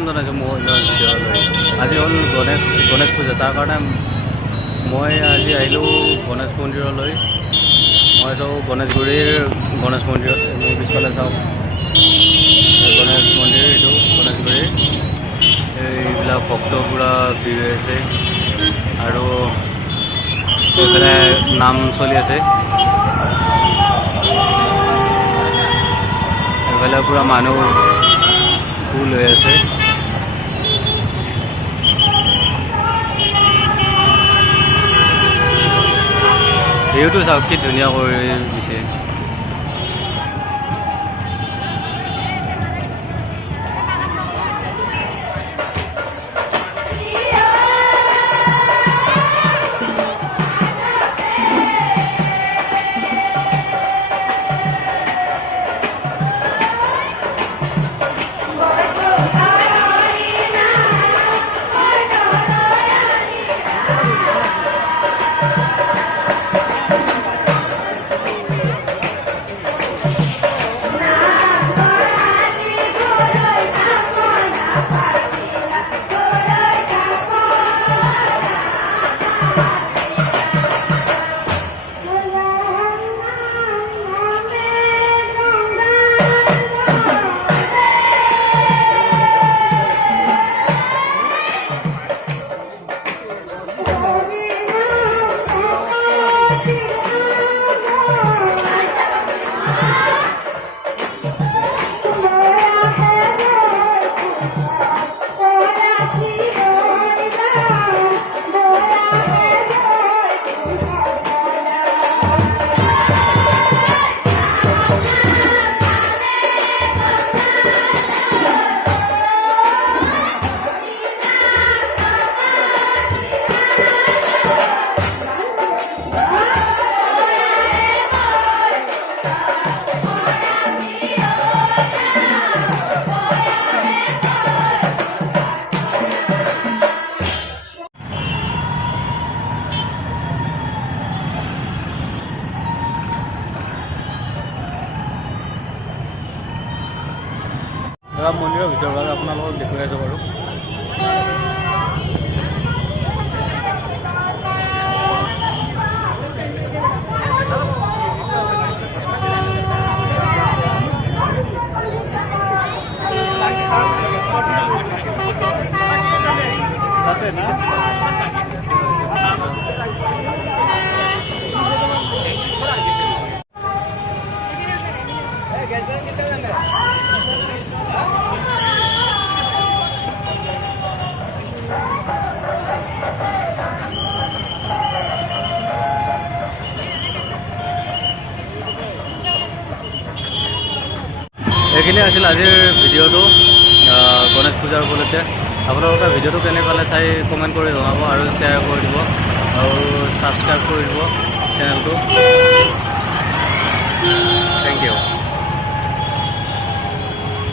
স্বাগতম জনাইছোঁ মোৰ ভিডিঅ'লৈ। আজি হ'ল গণেশ পূজা, তাৰ কাৰণে মই আজি আহিলোঁ গণেশ মন্দিৰলৈ। মই চাওঁ গণেশগুৰিৰ গণেশ মন্দিৰত, মোৰ পিছফালে চাওঁ গণেশ মন্দিৰ, এইটো গণেশগুৰিৰ। এইবিলাক ভক্ত পূৰা ভিৰ হৈ আছে আৰু এইফালে নাম চলি আছে। এইফালে পূৰা মানুহ ফুল হৈ আছে। ভিউটো চাওক কি ধুনীয়া কৰি দিছে। মন্দিৰৰ ভিতৰৰ বাবে আপোনালোকক দেখুৱাই আছোঁ বাৰু। এইখিনি আছিল আজিৰ ভিডিঅ'টো গণেশ পূজাৰ উপলক্ষে। আপোনালোকে ভিডিঅ'টো কেনে পালে চাই কমেণ্ট কৰি জনাব আৰু শ্বেয়াৰ কৰি দিব আৰু ছাবস্ক্ৰাইব কৰি দিব চেনেলটো। Thank you.